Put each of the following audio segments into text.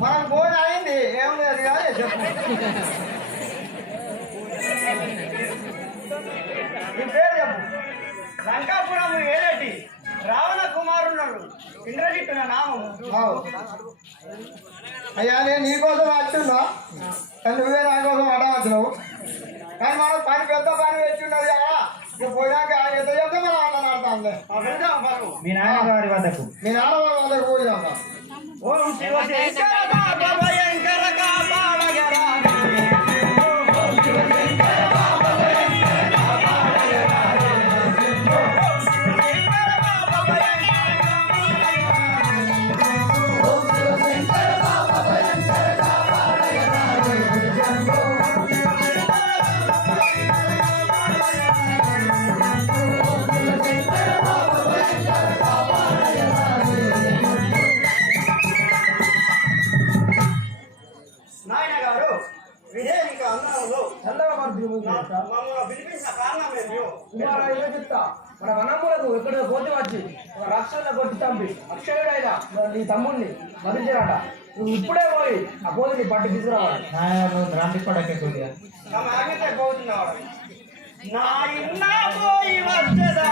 మనం ఫోన్ అయింది ఏం లేదు కాదు చెప్పు నీ పేరు చెప్పు లంకాపురం ఏదటి రావణ కుమారుడు ఇంద్రజిత్తు నా నామము అయ్యా నేను నీకోసం వచ్చిందా కానీ నువ్వే నా కోసం అడవచ్చున్నావు కానీ మనం పని పెద్ద పని తెచ్చున్నది ఇక పోయాక ఎంత చెప్తే మనం అన్న ఆడతాంలే మీ నాన్నగారి వద్దకు పోయాక ఓం శివ చెప్తా మన వనములకు ఎక్కడ పోతే వచ్చి ఒక రక్షణ కొట్టి చంపి అక్షయుడైనా నీ తమ్ముడిని మరించారట నువ్వు ఇప్పుడే పోయి ఆ పోతుని పట్టు తీసుకురావాలి రాంటి పడకే కొద్దిగా నా ఇన్న పోయి వచ్చేదా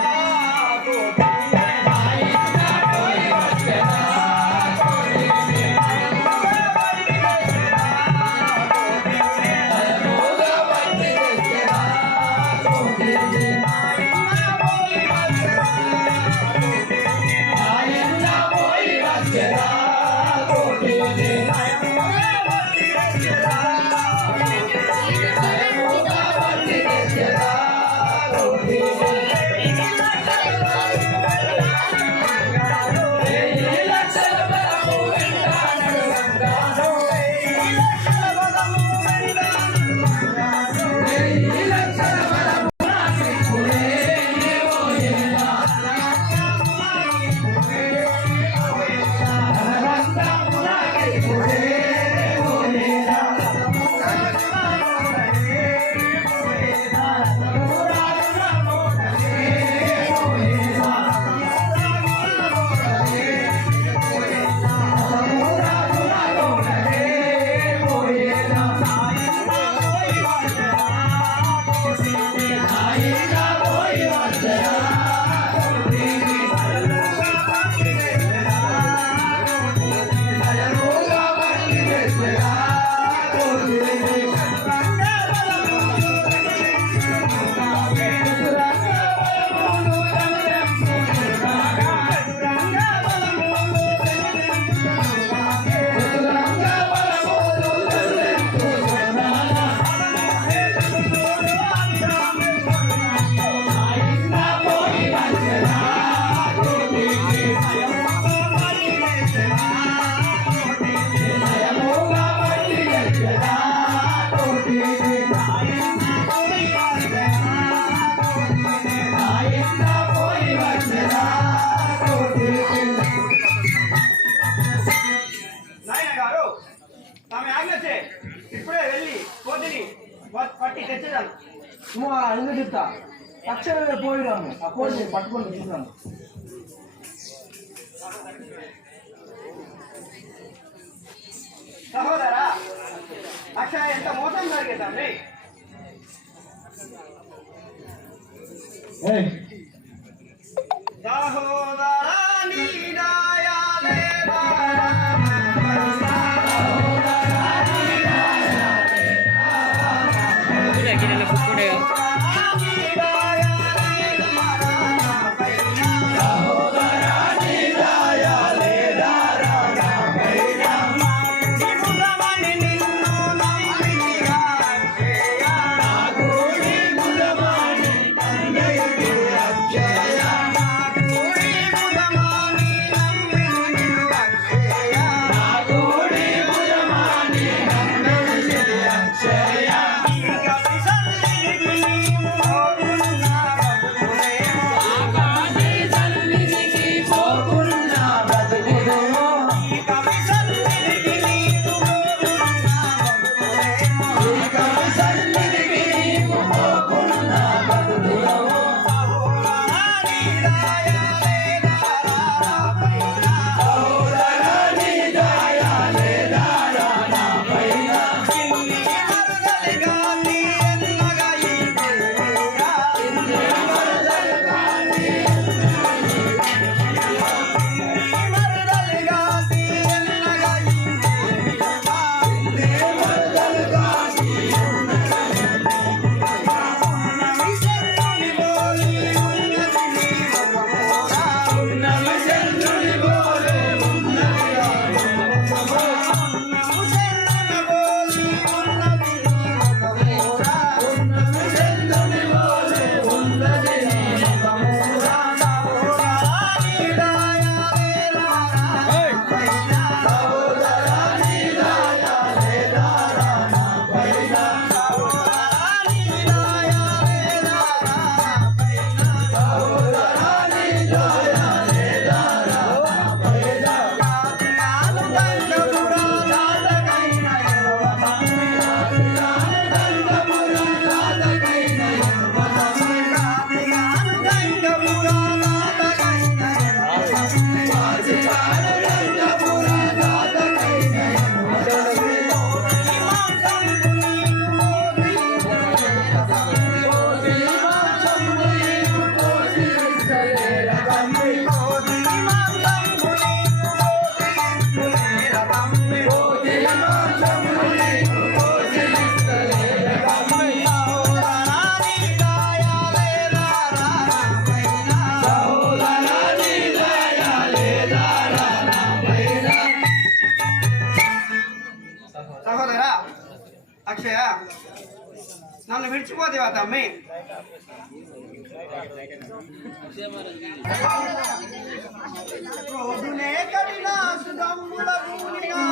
ఇప్పుడే వెళ్ళి పోతిని పట్టి తెచ్చేదాను నువ్వు ఎందుకు చెప్తా తక్షణమే పోయినాము ఆ పోయి పట్టుకొని తీసుకున్నాను సహోదరా అక్కడ ఎంత మోసం జరిగేదండి సహోదరా నీ దయాలే మమ్మల్ని విడిచిపోతేవా తమ్మి? రోడ్డునే కడినా సుగమ్ముల భూమిగా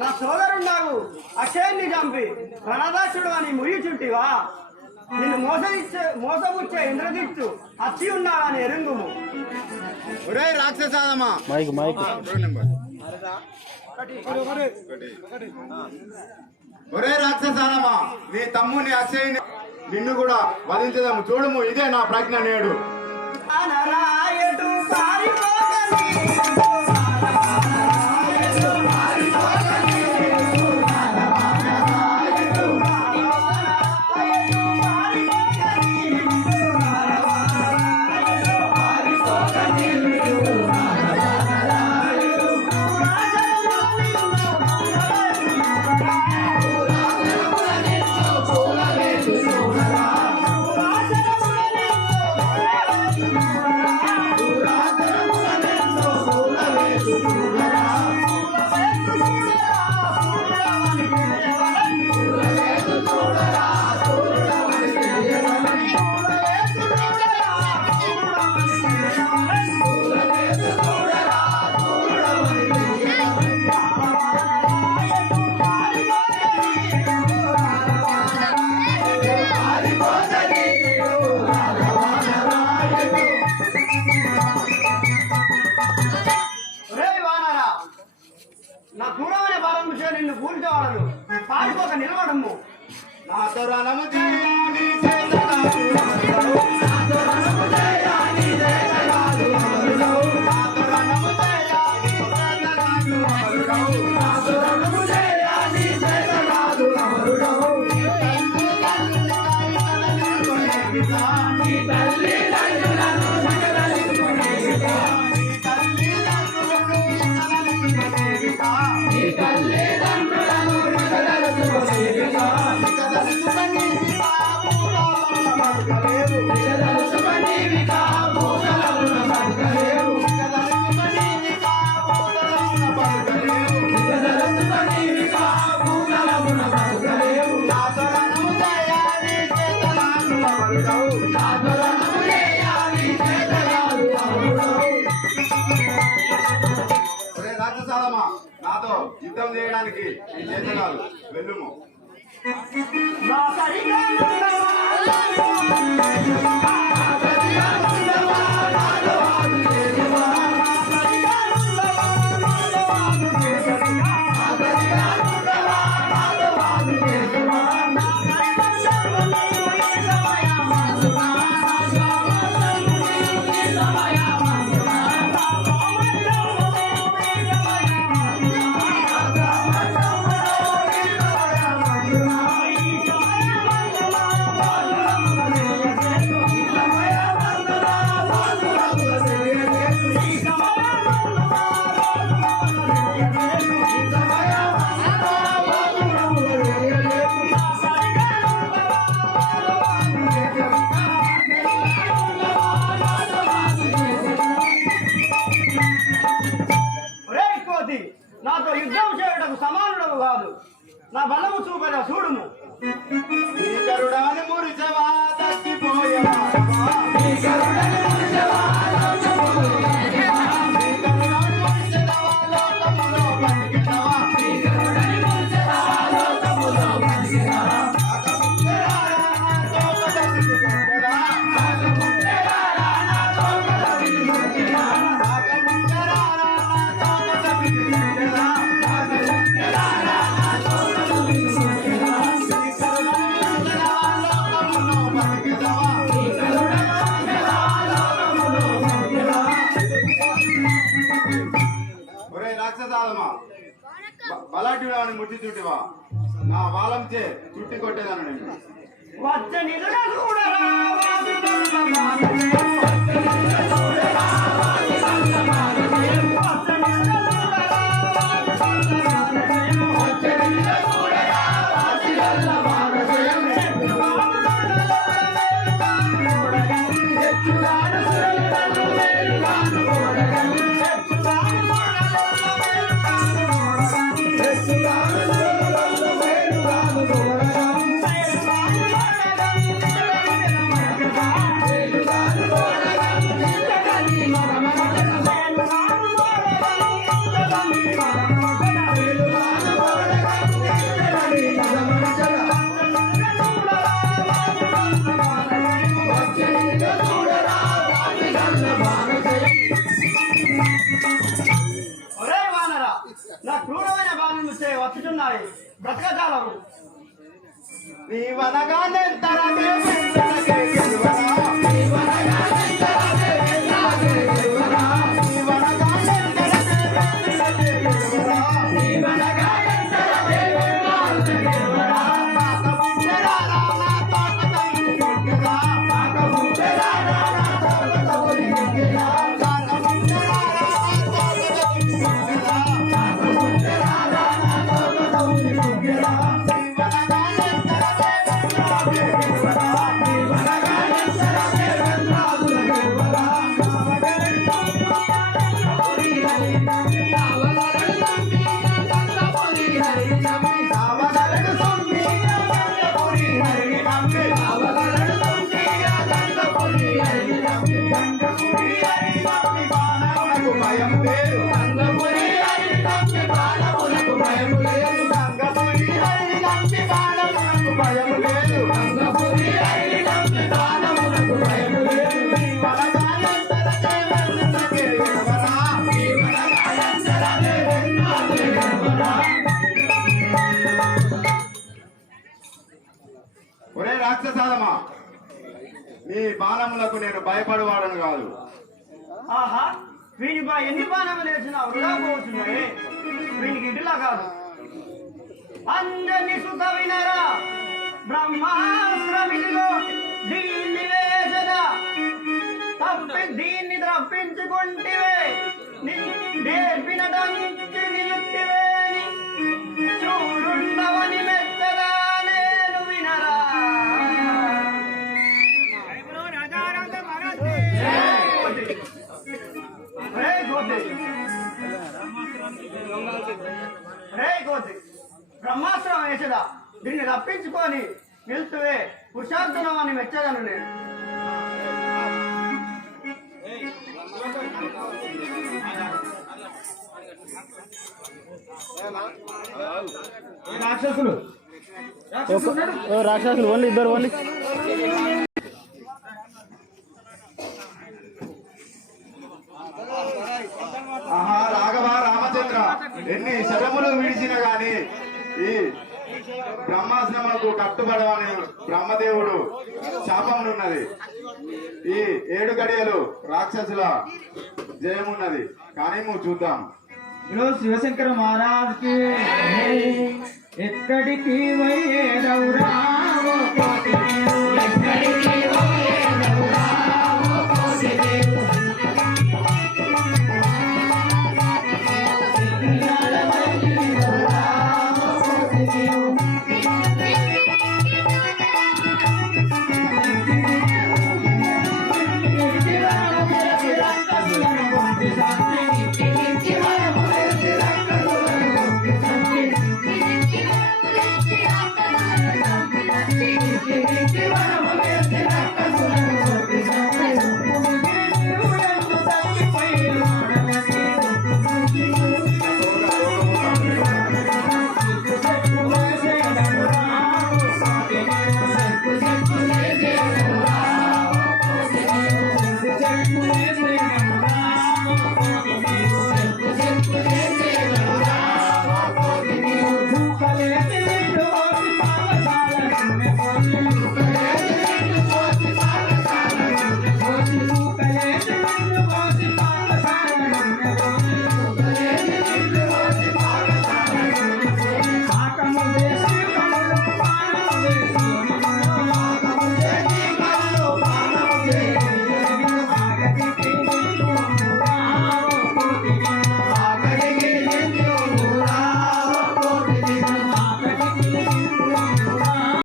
నా సోదరున్నావు అక్షయాన్ని చంపి ప్రణదాసుడు అని ముయ్యుచుంటివా? నిన్ను మోసపుచ్చే ఇంద్రజిత్తు అచ్చి ఉన్నావని ఎరుంగుము. ఒరే రాక్షసాదమా, ఒరే రాక్షసాదమా, నీ తమ్ముని అక్షయ్ని నిన్ను కూడా వధించదాము. చూడము, ఇదే నా ప్రజ్ఞ నేడు. నా దూరమైన భారం నిన్ను పూర్తివాడను పారిపోక నిలబడము. నాతో రణము చేయాలి నాతో యుద్ధం చేయడానికి ఈ చేతనాలు వెన్నుము. పాటు వాడిని ముట్టిచుంటివా నా వాళ్ళంచే చుట్టి కొట్టేదాను నేను. వచ్చ నిలుగా చూడరా నా క్రూరమైన బాణం వచ్చుతున్నాయి బ్రతకజాలవు నీవనగానే ఒరే రాక్షసాదమా, నీ బాణములకు నేను భయపడవాడను కాదు. ఆహా, వీని ఎన్ని బాణములు వేసినా వృధా పోతున్నాయి. వీనికి ఇటులా కాదు. అందరిని సుఖ వినరా బ్రహ్మాశ్రమిలో దీన్ని వేసదా దీన్ని తప్పించుకుంటివే నేర్పినటంచి నిలుత్తివేని చూడుండవని మెచ్చదా నేను వినరా. బ్రహ్మాస్త్రం వేసదా దీన్ని రప్పించుకొని నిలుతువే పురుషార్థనం అని మెచ్చదను నేను. రాక్షసులు ఓన్లీ ఇద్దరు ఓన్లీ ఆహా రాఘవ రామచంద్ర, ఎన్ని శరములు విడిచినా గాని ఈ బ్రహ్మాశ్రమకు కట్టుబడవని బ్రహ్మదేవుడు శాపములున్నది. ఈ 7 గడియలు రాక్షసుల జయమున్నది. కానీ నువ్వు చూద్దాం. శివశంకర మహారాజ్ కి ఎక్కడికి పోయేదవురా